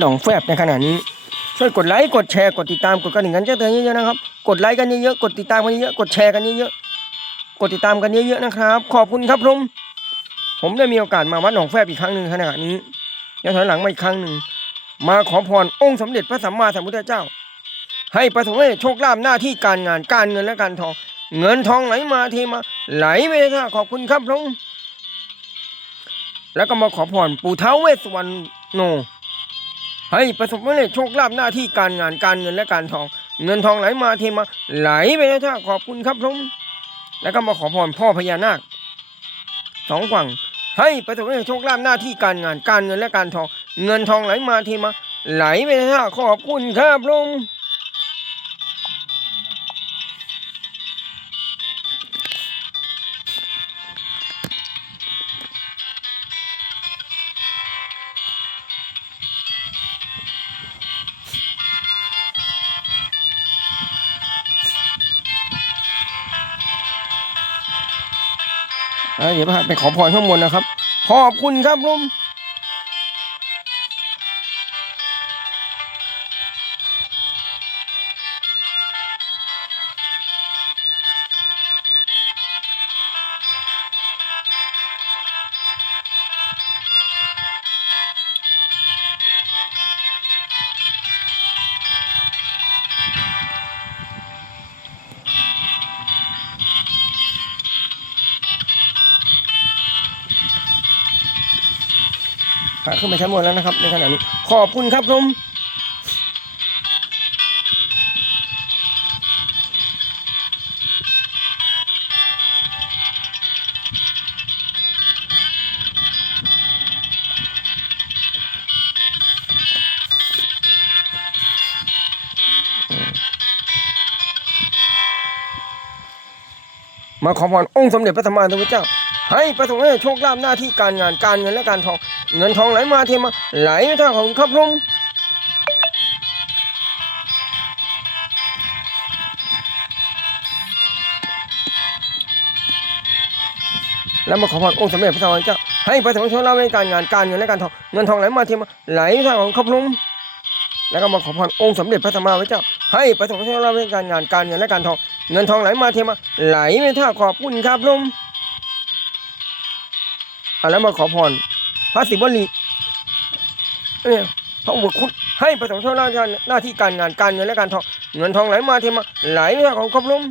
หนองแฟบในขณะนี้ ช่วยกดไลค์กดแชร์กดติดตามกดกระดิ่งกันแจ้งเตือนเยอะๆนะครับ กดไลค์กันเยอะๆกดติดตามกันเยอะๆกดแชร์กันเยอะๆกดติดตามกันเยอะๆนะครับ ขอบคุณครับผมผมได้มีโอกาสมาวัดหนองแฟบอีกครั้งหนึ่งขณะนี้ยังถอยหลังมาอีกครั้งหนึ่งมาขอพรองค์สมเด็จพระสัมมาสัมพุทธเจ้า ให้ประสบให้โชคลาภหน้าที่การงานการเงินและการทอง เงินทองไหลมาเทมา ไหลไปท่าขอบคุณครับผมแล้วก็มาขอพรปู่เท้าเวสสวรรณโน ให้ประสบผลเร็จโชคลาภหน้าที่การงานการเงินและการทอง เงินทองไหลมาเทมาไหลไปนะท่าขอบคุณครับผมแล้วก็มาขอพรพ่อพญานาคสองฝั่งให้ประสบผลเร็จโชคลาภหน้าที่การงานการเงินและการทอง เงินทองไหลมาเทมาไหลไปนะท่าขอบคุณครับผม เดี๋ยวไปขอพรข้างบนนะครับ ขอบคุณครับลุง พาขึ้นไปชั้นบนแล้วนะครับ ในขณะนี้ ขอบคุณครับลุงมาขอพรองค์สมเด็จพระสัมมาสัมพุทธเจ้า ให้ประสบให้โชคลาภหน้าที่การงานการเงินและการทอง เงินทองไหลมาเทมาไหลไปทางของครับลุงแล้วมาขอพรองค์สมเด็จพระสัมมาสัมพุทธเจ้าให้ประสบให้โชคลาภในการงานการเงินและการทองเงินทองไหลมาเทมาไหลไปทางของครับลุงแล้วก็มาขอพรองค์สมเด็จพระสัมมาสัมพุทธเจ้าให้ประสบให้โชคลาภในการงานการเงินและการทองเงินทองไหลมาเทมาไหลไปทาขอบคุณครับลุงอะแล้วมาขอพร พระศิวลีเนี่ยพระอุปคุตให้ประสบโชคลาภหน้าที่การงานการเงินและการทองเงินทองไหลมาเทมาไหลมาของครบล้ม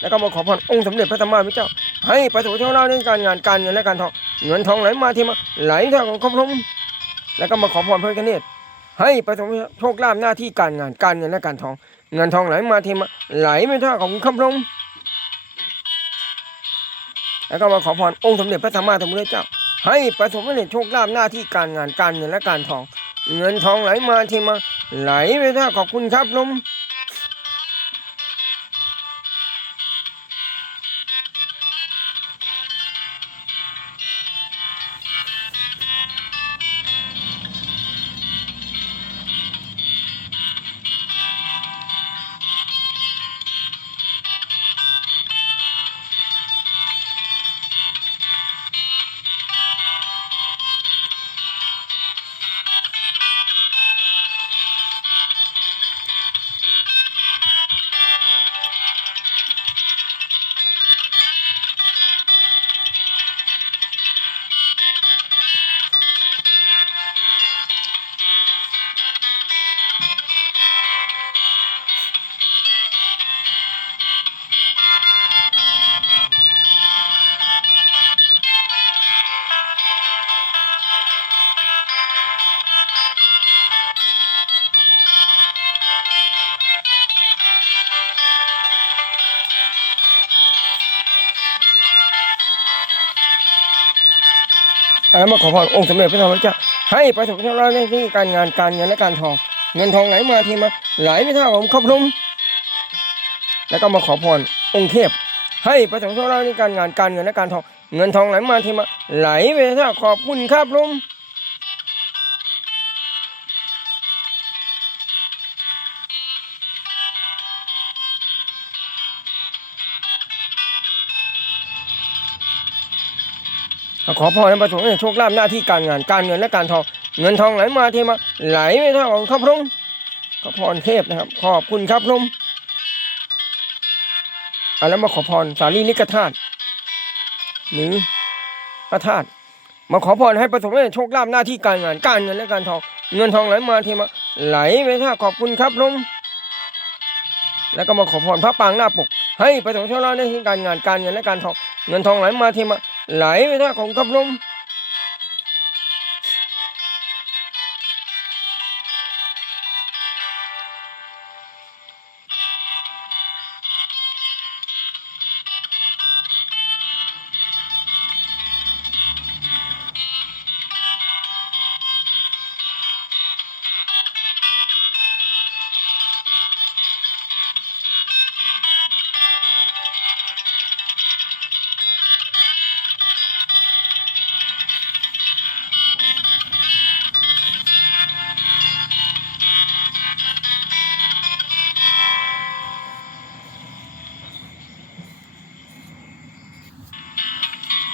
แล้วก็มาขอพรองค์สมเด็จพระสัมมาสัมพุทธเจ้า ให้ประสบโชคลาภในการงานการเงินและการทองเงินทองไหลมาเทมาไหลมาของครบล้มแล้วก็มาขอพรพระพิฆเนศให้ประสบโชคลาภหน้าที่การงานการเงินและการทอง เงินทองไหลมาเทมาไหลไม่ท่าของครบล้มแล้วก็มาขอพรองค์สมเด็จพระสัมมาสัมพุทธเจ้า ให้ประสบผลโชคลาภหน้าที่การงานการเงินและการทอง เงินทองไหลมาเทมาไหลไปท่าขอบคุณครับลุง แล้วมาขอพรองค์สมเด็จพระสัมมาสัมพุทธเจ้าให้ประสบความสำเร็จในที่การงานการเงินและการทอง เงินทองไหลมาเทมาไหลไปท่าของครบลุมแล้วก็มาขอพรองค์เทพให้ประสบความสำเร็จในการงานการเงินและการทอง เงินทองไหลมาเทมาไหลไปท่าขอบคุณครับลุง ขอพรให้ประสบความสำเร็จโชคลาภหน้าที่การงานการเงินและการทอง เงินทองไหลมาเทมา ไหลไม่เท่าของข้าพระองขอพรเทพนะครับ ขอบคุณครับพระองอแล้วมาขอพรสารีริกธาตุหรือพระธาตุมาขอพรให้ประสบความสำเร็จโชคลาภหน้าที่การงานการเงินและการทอง เงินทองไหลมาเทมา ไหลไม่ท่าขอบคุณครับพระองแล้วก็มาขอพรพระปางหน้าปก ให้ประสบความสำเร็จในที่การงานการเงินและการทอง เงินทองไหลมาเทมา ไหลไม่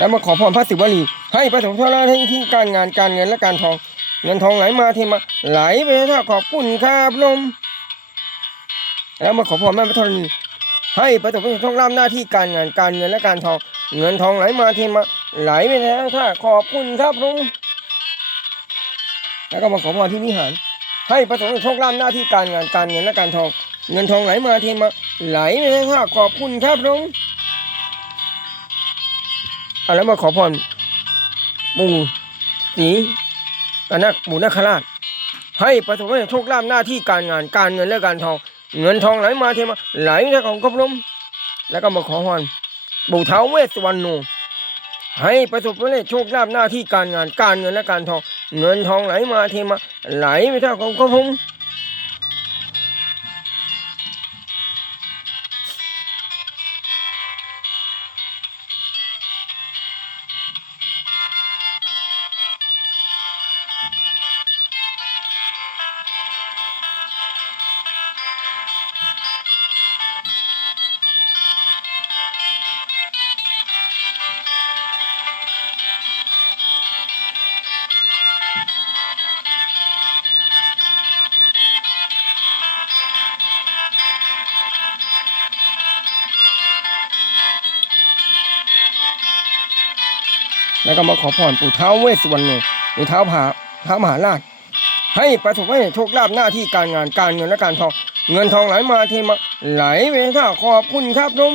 แล้วมาขอพรพระศิวลีให้ประสบความสำเร็จในที่การงานการเงินและการทอง เงินทองไหลมาเทมาไหลไปถ้าขอบคุณครับลมแล้วมาขอพรแม่พระธรณีให้ประสบความสำเร็จโชคลาภหน้าที่การงานการเงินและการทอง เงินทองไหลมาเทมาไหลไปแล้วถ้าขอบคุณครับลมแล้วก็มาขอพรที่วิหาร ให้ประสบความสำเร็จโชคลาภหน้าที่การงานการเงินและการทอง เงินทองไหลมาเทมาไหลไปแล้วถ้าขอบคุณครับลม อะแล้วมาขอพรปู่ศรีอนักปู่นาคราช ให้ประสบความสำเร็จโชคลาภหน้าที่การงานการเงินและการทอง เงินทองไหลมาเทมาไหลจากของกบลมแล้วก็มาขอพรปู่เท้าเวสวรรณโนให้ประสบความสำเร็จโชคลาภหน้าที่การงานการเงินและการทอง เงินทองไหลมาเทมาไหลไปเท่าของกบลม แล้วก็มาขอพรปู่เท้าเวสสุวรรณโนหรือเท้าผาเท้ามหาราช ให้ประสบให้โชคลาภหน้าที่การงานการเงินและการทอง เงินทองไหลมาเทมาไหลเวท้าขอบคุณครับลม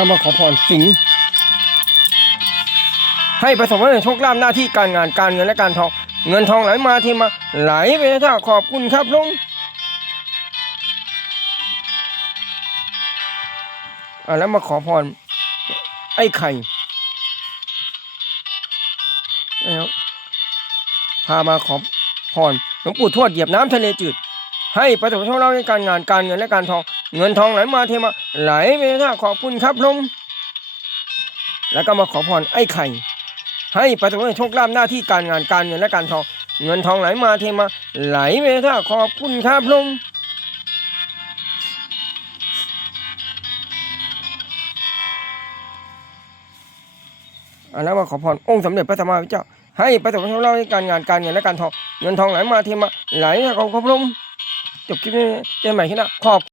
แล้วมาขอพรสิงห์ให้ประสบความสำเร็จโชคลาภหน้าที่การงานการเงินและการทอง เงินทองไหลมาเทมา ไหลไปท่าขอบคุณครับลุงอ่าแล้วมาขอพร ไอ้ไข่แล้วพามาขอพรหลวงปู่ทวดเหยียบน้ำทะเลจืด ให้ประสบความสำเร็จในการงานการเงินและการทอง เงินทองไหลมาเทมาไหลไปท่าขอบคุณครับลุงแล้วก็มาขอพรไอ้ไข่ ให้ประสบความโชคลาภหน้าที่การงานการเงินและการทอง เงินทองไหลมาเทมา ไหลไปท่าขอบคุณครับลุงอะแล้วมาขอพรองค์สมเด็จพระสัมมาสัมพุทธเจ้าให้ประสบความสำเร็จในการงานการเงินและการทอง เงินทองไหลมาเทมาไหลไปในท่าขอบคุณครับลุงจบคลิปนี้เจอกันใหม่ที่หน้าขอบ